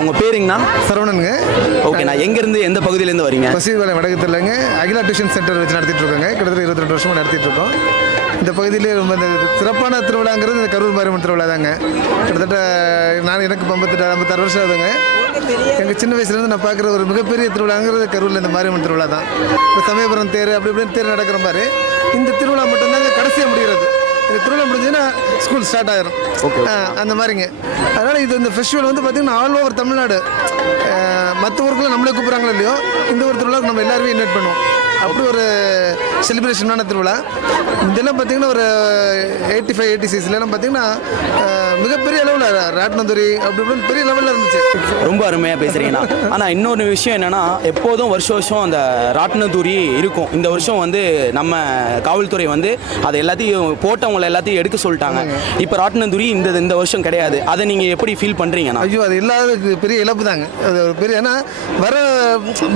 உங்க பேருங்கண்ணா? சரவணனுங்க. ஓகேண்ணா எங்கேருந்து எந்த பகுதியிலேருந்து வரீங்க? பசீர்பாளையம் வடக்கு தெரியலங்க அகிலா டியூஷன் சென்டர் வச்சு நடத்திட்டு இருக்கோங்க கிட்டத்தட்ட இருபத்தி ரெண்டு வருஷமா நடத்திட்டு இருக்கோம் இந்த பகுதியிலே ரொம்ப இந்த சிறப்பான திருவிழாங்கிறது இந்த கரூர் மாரியம்மன் திருவிழா தாங்க கிட்டத்தட்ட நான் எனக்கு ஐம்பத்தெட்டு ஐம்பத்தாறு வருஷம் ஆகுதுங்க. எங்கள் சின்ன வயசுலேருந்து நான் பார்க்குற ஒரு மிகப்பெரிய திருவிழாங்கிறது கரூரில் இந்த மாரியம்மன் திருவிழா தான் இப்போ சமயபுரம் தேர் அப்படி இப்படின்னு தேர் நடக்கிற மாதிரி இந்த திருவிழா மட்டும்தாங்க கடைசியாக முடிகிறது. இந்த திருவிழா முடிஞ்சுன்னா ஸ்கூல் ஸ்டார்ட் ஆயிரும். அந்த மாதிரிங்க. அதனால் இது இந்த ஃபெஸ்டிவல் வந்து பார்த்திங்கன்னா ஆல் ஓவர் தமிழ்நாடு. மற்ற ஊருக்குள்ள நம்மளே கூப்பிட்றாங்களோ இல்லையோ இந்த ஒரு திருவிழாவுக்கு நம்ம எல்லாருமே இன்வைட் பண்ணுவோம். அப்படி ஒரு செலிப்ரேஷனான திருவிழா? இதெல்லாம் பார்த்தீங்கன்னா ஒரு எயிட்டி ஃபைவ் எயிட்டி சிக்ஸ்லாம் பார்த்தீங்கன்னா மிகப்பெரிய அளவில் ராட்னந்துரி அப்படி இப்படின்னு பெரிய லெவலில் இருந்துச்சு. ரொம்ப அருமையாக பேசுகிறீங்கண்ணா ஆனால் இன்னொரு விஷயம் என்னன்னா எப்போதும் வருஷம் வருஷம் அந்த ராட்டினத்தூரி இருக்கும். இந்த வருஷம் வந்து நம்ம காவல்துறை வந்து அதை எல்லாத்தையும் போட்டவங்களை எல்லாத்தையும் எடுக்க சொல்லிட்டாங்க. இப்போ ராட்டினத்தூரி இந்த இந்த வருஷம் கிடையாது. அதை நீங்கள் எப்படி ஃபீல் பண்ணுறீங்கண்ணா ஐயோ அது இல்லாததுக்கு பெரிய இழப்பு தாங்க அது ஒரு பெரிய ஏன்னா வர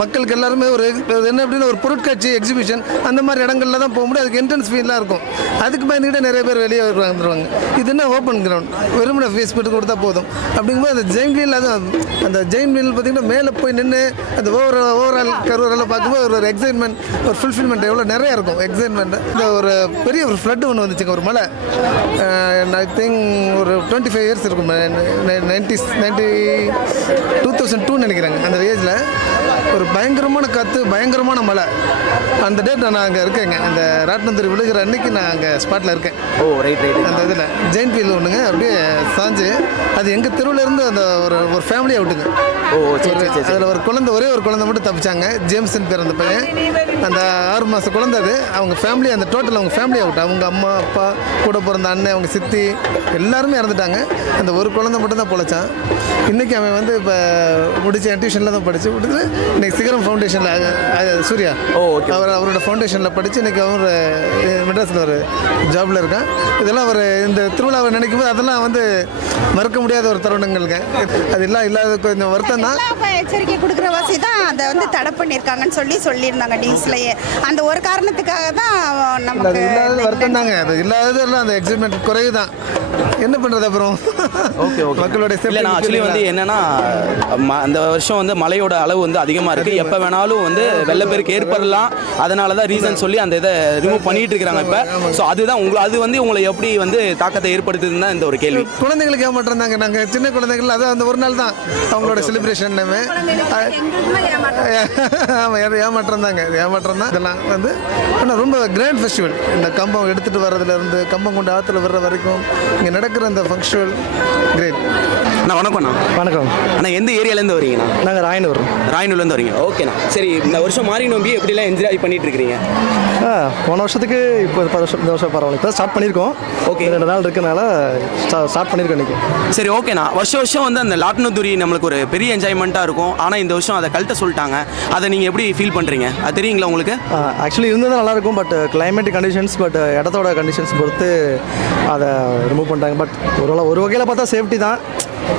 மக்களுக்கு எல்லாருமே ஒரு என்ன அப்படின்னா ஒரு கண்காட்சி எக்ஸிபிஷன் அந்த மாதிரி இடங்கள்ல தான் போக முடியும். அதுக்கு என்ட்ரன்ஸ் ஃபீலாம் இருக்கும். அதுக்கு பயந்துக்கிட்டே நிறைய பேர் வெளியே வந்துடுவாங்க இது என்ன ஓப்பன் கிரவுண்ட் வெறுமனை ஃபீஸ் போட்டு கொடுத்தா போதும். அப்படிங்கும்போது அந்த ஜெயின் வீல் அது அந்த ஜெயின் வீல் பார்த்திங்கன்னா மேலே போய் நின்று அந்த ஓவர் ஓவரால் கருவரெல்லாம் பார்க்கும்போது ஒரு ஒரு எக்ஸைட்மெண்ட் ஒரு ஃபுல்ஃபில்மெண்ட் எவ்வளோ நிறையா இருக்கும். எக்ஸைட்மெண்ட் இந்த ஒரு பெரிய ஒரு ஃப்ளட் ஒன்று வந்துச்சுங்க ஒரு மலை. ஐ திங்க் ஒரு டுவெண்ட்டி ஃபைவ் இயர்ஸ் இருக்கும் நைன்டி நைன்டி டூ தௌசண்ட் டூன்னு நினைக்கிறாங்க அந்த ஏஜில் ஒரு பயங்கரமான காற்று பயங்கரமான மழை அந்த டேட் நான் அங்கே இருக்கேங்க. அந்த ராட்டினத்துறை விழுகிற அன்னைக்கு நான் அங்கே ஸ்பாட்டில் இருக்கேன். ஓ ரைட் ரைட் அந்த இதில். ஜெயின் ஃபீல் ஒன்றுங்க அப்படியே சாஞ்சு அது எங்கள் தெருவுல இருந்து அந்த ஒரு ஒரு ஃபேமிலியை விட்டுங்க ஓ சரி சரி சரி அதில் ஒரு குழந்தை ஒரே ஒரு குழந்தை மட்டும் தப்பிச்சாங்க. ஜேம்சன் பேர் அந்த பையன். அந்த ஆறு மாத குழந்தை அது. அவங்க ஃபேமிலி அந்த டோட்டல் அவங்க ஃபேமிலி அவுட் அவங்க அம்மா அப்பா கூட பிறந்த அண்ணன் அவங்க சித்தி எல்லாருமே இறந்துட்டாங்க. அந்த ஒரு குழந்தை மட்டும் தான் பொழைச்சான். இன்றைக்கி அவன் வந்து இப்போ முடிச்சு டியூஷனில் தான் படித்து முடிச்சு இன்னைக்கு சிகரம் ஃபவுண்டேஷனில் சூர்யா. ஓ. அவர் அவரோட ஃபவுண்டேஷனில் படித்து இன்றைக்கி அவர் மெட்ராஸில் ஒரு ஜாபில் இருக்கான். இதெல்லாம் அவர் இந்த திருவிழாவை நினைக்கும் போது அதெல்லாம் வந்து மறக்க முடியாத ஒரு தருணங்கள்ங்க. அது எல்லாம் இல்லாத கொஞ்சம் வருத்தம் தான். எச்சரிக்கை கொடுக்குற வசி தான் அதை வந்து தடை பண்ணியிருக்காங்கன்னு சொல்லி சொல்லியிருந்தாங்க நியூஸ்லயே அந்த ஒரு காரணத்துக்காக தான் இல்ல, நமக்கு வருத்தம் தாங்க. அது இல்லாததெல்லாம் அந்த எக்ஸைட்மெண்ட் குறைவு தான். என்ன பண்ணுறது அப்புறம்? ஓகே ஓகே மக்களுடைய இல்லை வந்து என்னன்னா ம- அந்த வருஷம் வந்து மழையோட அளவு வந்து அதிகமாக இருக்குது எப்போ வேணாலும் வந்து வெள்ளப்பெருக்கு ஏற்படலாம். அதனால தான் ரீசன் சொல்லி அந்த இதை ரிமூவ் பண்ணிட்டு இருக்கிறாங்க இப்போ. ஸோ அதுதான் உங்களை அது வந்து உங்களை எப்படி வந்து தாக்கத்தை ஏற்படுத்துதுன்னு தான் இந்த ஒரு கேள்வி. குழந்தைங்களுக்கு ஏமாற்றம் தாங்க நாங்கள் சின்ன குழந்தைகள் அது அந்த ஒரு நாள் தான் அவங்களோட செலிப்ரேஷன் ஆமாம் ஏமாற்றம். தாங்க. ஏமாற்றம் தான். இதெல்லாம் வந்து ஆனால் ரொம்ப கிராண்ட் ஃபெஸ்டிவல் இந்த கம்பம் எடுத்துகிட்டு வர்றதுலேருந்து கம்பம் கொண்டு ஆற்றுல வர்ற வரைக்கும் இங்கே நடக்கிற அந்த ஃபங்க்ஷுவல் கிரேட் அண்ணா வணக்கம்ண்ணா வணக்கம். அண்ணா எந்த ஏரியாலேருந்து வரீங்கண்ணா நாங்கள் ராயனூர். ராயனூர்லேருந்து வரீங்க. ஓகேண்ணா சரி இந்த வருஷம் மாறி நோம்பி எப்படிலாம் என்ஜாய் பண்ணிட்டு இருக்கிறீங்க? ஆ போன வருஷத்துக்கு இப்போ இந்த வருஷம் இந்த வருஷம் பரவாயில்ல. இப்போ ஸ்டார்ட் பண்ணியிருக்கோம். Okay. ரெண்டு நாள் இருக்கனால ஸ்டார்ட் பண்ணியிருக்கோம் இன்னைக்கு. சரி ஓகேண்ணா வருஷம் வருஷம் வந்து அந்த லாட்னதுரி நம்மளுக்கு ஒரு பெரிய என்ஜாய்மெண்ட்டாக இருக்கும். ஆனால் இந்த வருஷம் அதை கழட்ட சொல்லிட்டாங்க. அதை நீங்கள் எப்படி ஃபீல் பண்ணுறீங்க அது தெரியுங்களா உங்களுக்கு? ஆக்சுவலி இருந்தது நல்லா இருக்கும் பட் கிளைமேட் கண்டிஷன்ஸ் பட் இடத்தோட கண்டிஷன்ஸ் பொறுத்து அதை ரிமூவ் பண்ணிட்டாங்க. பட் ஒரு ஒரு வகையில் பார்த்தா சேஃப்டி தான்.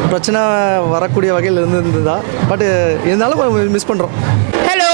பிரச்சனை வரக்கூடிய வகையில் இருந்திருந்ததா? பட் இருந்தாலும் மிஸ் பண்ணுறோம் ஹலோ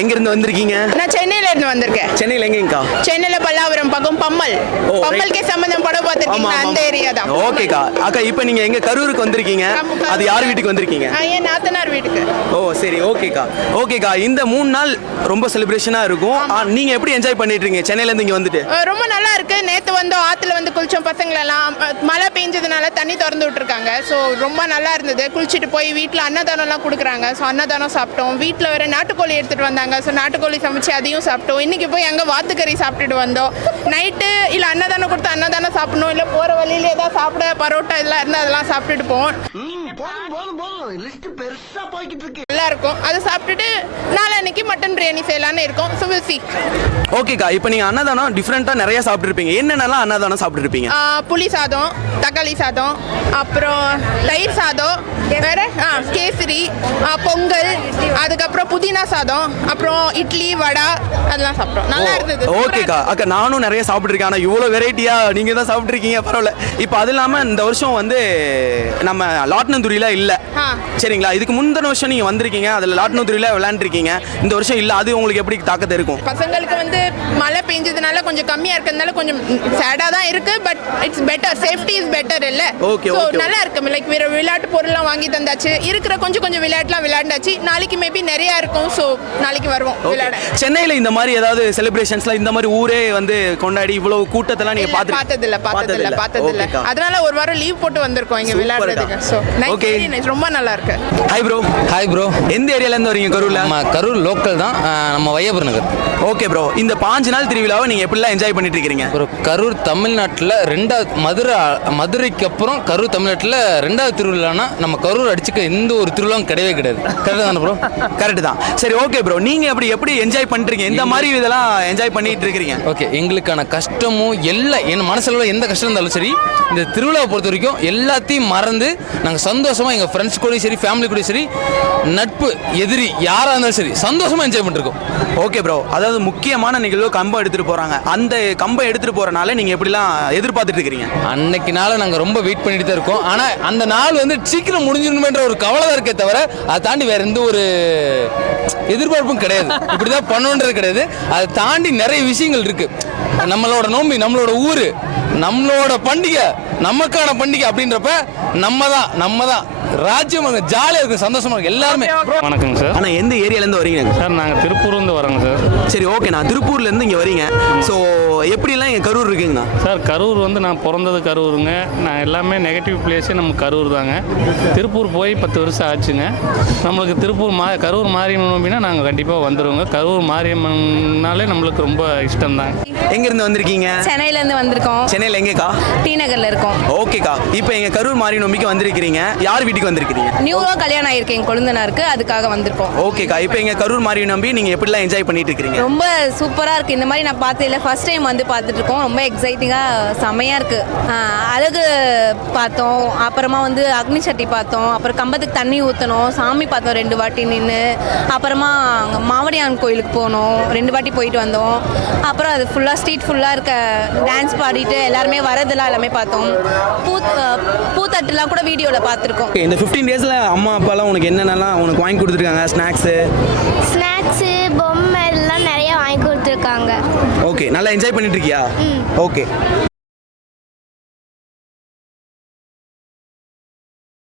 எங்கேருந்து வந்திருக்கீங்க? நான் சென்னையில இருந்து வந்திருக்கேன். சென்னையில் எங்கேங்கக்கா? சென்னையில பல்லாவரம் பக்கம் பம்மல். ஓ, right. பம்மல்கே சம்பந்தம் படம் பார்த்துருக்கீங்களா? அந்த ஏரியா தான். ஓகேக்கா. அக்கா இப்போ நீங்கள் எங்க கரூருக்கு வந்திருக்கீங்க? அது யார் வீட்டுக்கு வந்திருக்கீங்க? ஆ, என் நாத்தனார் வீட்டுக்கு. ஓ சரி. ஓகேக்கா. ஓகேக்கா இந்த மூணு நாள் ரொம்ப செலிப்ரேஷனாக இருக்கும். ஆ, நீங்க எப்படி என்ஜாய் பண்ணிட்டு இருக்கீங்க? சென்னையிலேருந்து இங்கே வந்துட்டு? அஹ் ரொம்ப நல்லா இருக்கு. நேத்து வந்தோம் ஆத்துல வந்து குளிச்சோம் பசங்களெல்லாம். அஹ் மழை பெஞ்சதுனால தண்ணி திறந்து விட்டுருக்காங்க. ஸோ ரொம்ப நல்லா இருந்தது. குளிச்சுட்டு போய் வீட்டில் அன்னதானம்லாம் கொடுக்குறாங்க. ஸோ அன்னதானம் சாப்பிட்டோம். வீட்டில் வேற நாட்டுக்கோழி எடுத்துகிட்டு வந்தாங்க. ஸோ நாட்டுக்கோழி சமைச்சு அதையும் சாப்பிட்டோம். இன்னைக்கு போய் அங்கே வாத்துக்கறி சாப்பிட்டுட்டு வந்தோம். நைட்டு இல்லை அன்னதானம் கொடுத்து அன்னதானம் சாப்பிடணும் இல்லை போகிற வழியில ஏதாவது சாப்பிட பரோட்டா இதெல்லாம் இருந்தால் அதெல்லாம் சாப்பிட்டுட்டு போவோம். நல்லா இருக்கும். அதை சாப்பிட்டுட்டு நாளன்னைக்கு மட்டன் பிரியாணி செய்யலான்னு இருக்கோம். ஸோ வில் சி ஓகேக்கா இப்போ நீங்கள் அன்னதானம் டிஃப்ரெண்ட்டாக நிறைய சாப்பிட்ருப்பீங்க என்னென்னலாம் அன்னதானம் சாப்பிட்ருப்பீங்க புளி சாதம் தக்காளி சாதம் அப்புறம் தயிர் சாதம் வேற? ஆ கேசரி பொங்கல் அதுக்கப்புறம் புதினா சாதம் அப்புறம் இட்லி வடை அதெல்லாம் சாப்பிட்டோம் நல்லா இருந்தது. ஓகேக்கா அக்கா நானும் நிறைய சாப்பிட்ருக்கேன் ஆனால் இவ்வளோ வெரைட்டியா நீங்கள் தான் சாப்பிட்ருக்கீங்க பரவாயில்ல. இப்போ அது இல்லாமல் இந்த வருஷம் வந்து நம்ம லாட்னந்துரியில் இல்லை. சரிங்களா? இதுக்கு முந்தின வருஷம் நீங்கள் வந்திருக்கீங்க. பார்த்துருக்கீங்க அதில் லாட்னோ துறையில் விளையாண்டுருக்கீங்க. இந்த வருஷம் இல்லை அது உங்களுக்கு எப்படி தாக்கத்தை இருக்கும்? பசங்களுக்கு வந்து மழை பெஞ்சதுனால கொஞ்சம் கம்மியா இருக்கிறதுனால கொஞ்சம் சேடா தான் இருக்கு but it's better safety is better இல்ல. So, okay, நல்லா இருக்கு. லைக் வேற விளையாட்டு பொருள்லாம் வாங்கி தந்தாச்சு. இருக்கிற கொஞ்சம் கொஞ்சம் விளையாட்டுலாம் விளையாண்டாச்சு. நாளைக்கு மேபி நிறைய இருக்கும் ஸோ நாளைக்கு வருவோம் விளையாட. சென்னையில் இந்த மாதிரி ஏதாவது செலிப்ரேஷன்ஸ்ல இந்த மாதிரி ஊரே வந்து கொண்டாடி இவ்வளவு கூட்டத்தெல்லாம் நீங்க பார்த்து பார்த்தது இல்ல பார்த்தது இல்ல பார்த்தது இல்ல ஓகேக்கா. அதனால ஒரு வாரம் லீவ் போட்டு வந்திருக்கோம் இங்க விளையாடுறதுக்கு. So Okay. நைஸ் ரொம்ப நல்லா இருக்கு. ஹாய் ப்ரோ ஹாய் ப்ரோ எந்த ஏரியால இருந்து வரீங்க? கரூர்ல? நம்ம கரூர் லோக்கல் தான். நம்ம வையபுரம் நகர். Okay bro. இந்த பாஞ்சு நாள் திருவிழாவை நீங்க எப்படிலாம் என்ஜாய் பண்ணிட்டு இருக்கீங்க ஒரு கரூர் தமிழ்நாட்டில் ரெண்டாவது மதுரை மதுரைக்கு அப்புறம் கரூர் தமிழ்நாட்டில் ரெண்டாவது திருவிழானா நம்ம கரூர் அடிச்சுக்க எந்த ஒரு திருவிழாவும் கிடையவே கிடையாது. கரெக்டாக தானே ப்ரோ? கரெக்ட் தான். சரி ஓகே ப்ரோ. நீங்க எப்படி எப்படி என்ஜாய் பண்ணிருக்கீங்க இந்த மாதிரி இதெல்லாம் என்ஜாய் பண்ணிட்டு இருக்கீங்க ஓகே எங்களுக்கான கஷ்டமும் எல்லாம் என் மனசுல எந்த கஷ்டம் இருந்தாலும் சரி இந்த திருவிழாவை பொறுத்த வரைக்கும் எல்லாத்தையும் மறந்து நாங்கள் சந்தோஷமாக எங்கள் ஃப்ரெண்ட்ஸ் கூடயும் சரி ஃபேமிலி கூடயும் சரி நட்பு எதிரி யாராக இருந்தாலும் சரி சந்தோஷமாக என்ஜாய் பண்ணிருக்கோம். ஓகே ப்ரோ அதாவது முக்கியமான நிகழ்வு கம்பம் எடுத்துட்டு போறாங்க. அந்த கம்பம் எடுத்துட்டு போறனால நீங்க எப்படிலாம் எதிர்பார்த்துட்டு இருக்கீங்க? அன்னைக்கு நாளை நாங்கள் ரொம்ப வெயிட் பண்ணிட்டு தான் இருக்கோம். ஆனால் அந்த நாள் வந்து சீக்கிரம் முடிஞ்சிடணுமென்ற ஒரு கவலை தான் இருக்கே தவிர அதை தாண்டி வேற எந்த ஒரு எதிர்பார்ப்பும் கிடையாது. இப்படி தான் பண்ணணுன்றது கிடையாது. அதை தாண்டி நிறைய விஷயங்கள் இருக்கு. நம்மளோட நோம்பி நம்மளோட ஊர் நம்மளோட பண்டிகை நமக்கான பண்டிகை அப்படின்றப்ப நம்ம தான் நம்ம தான். ராஜ்யம் ஜாலியாக இருக்கும் சந்தோஷமா இருக்கும் எல்லாருமே. வணக்கங்க சார். ஆனா எந்த ஏரியால இருந்து வரீங்க? சார் நாங்கள் திருப்பூர்லேருந்து வரோங்க சார். சரி ஓகே நான் திருப்பூர்ல இருந்து இங்க வரீங்க. ஸோ எப்படிலாம் இங்க கரூர் இருக்குங்கண்ணா? சார் கரூர் வந்து நான் பிறந்தது கரூருங்க. நான் எல்லாமே நெகட்டிவ் பிளேஸே நம்ம கரூர் தாங்க. திருப்பூர் போய் பத்து வருஷம் ஆச்சுங்க. நம்மளுக்கு திருப்பூர் மா கரூர் மாரியம்மன் நோம்பினா நாங்கள் கண்டிப்பாக வந்துடுவோங்க கரூர் மாரியம்மன்னாலே நம்மளுக்கு ரொம்ப இஷ்டம் தான் எங்க இருந்து வந்திருக்கீங்க? சென்னையிலேருந்து வந்திருக்கோம். சென்னையில எங்கக்கா? டி நகரில் இருக்கோம். ஓகேக்கா இப்போ எங்க கரூர் மாரி நம்பிக்கை வந்திருக்கிறீங்க. யார் வீட்டுக்கு வந்திருக்கிறீங்க நியூவாக கல்யாணம் ஆயிருக்கு என் கொழுந்தனாருக்கு. அதுக்காக வந்திருக்கோம். ஓகேக்கா இப்போ எங்க கரூர் மாரி நம்பி நீங்க எப்படிலாம் என்ஜாய் பண்ணிட்டு இருக்கிறீங்க ரொம்ப சூப்பராக இருக்குது இந்த மாதிரி நான் பார்த்ததில்ல ஃபர்ஸ்ட் டைம் வந்து பார்த்துட்டு இருக்கோம் ரொம்ப எக்ஸைட்டிங்காக செமையாக இருக்குது அழகு பார்த்தோம். அப்புறமா வந்து அக்னி சட்டி பார்த்தோம். அப்புறம் கம்பத்துக்கு தண்ணி ஊற்றணும் சாமி பார்த்தோம் ரெண்டு வாட்டி நின்று அப்புறமா மாவடியான் கோயிலுக்கு போனோம். ரெண்டு வாட்டி போயிட்டு வந்தோம். அப்புறம் அது ஃபுல்லாக ஸ்ட்ரீட் ஃபுல்லாக இருக்க டான்ஸ் பாடிட்டு எல்லாருமே வரதெல்லாம் எல்லாமே பார்த்தோம். பூ பூத்தட்டுலாம் கூட வீடியோவில் பார்த்துருக்கோம். இந்த ஃபிஃப்டீன் டேஸில் அம்மா அப்பாலாம் உனக்கு என்னென்னலாம் உனக்கு வாங்கி கொடுத்துருக்காங்க? ஸ்நாக்ஸு ஸ்நாக்ஸு பொம்மை எல்லாம் நிறைய வாங்கி கொடுத்துருக்காங்க. ஓகே நல்லா என்ஜாய் பண்ணிட்டு இருக்கியா? ஓகே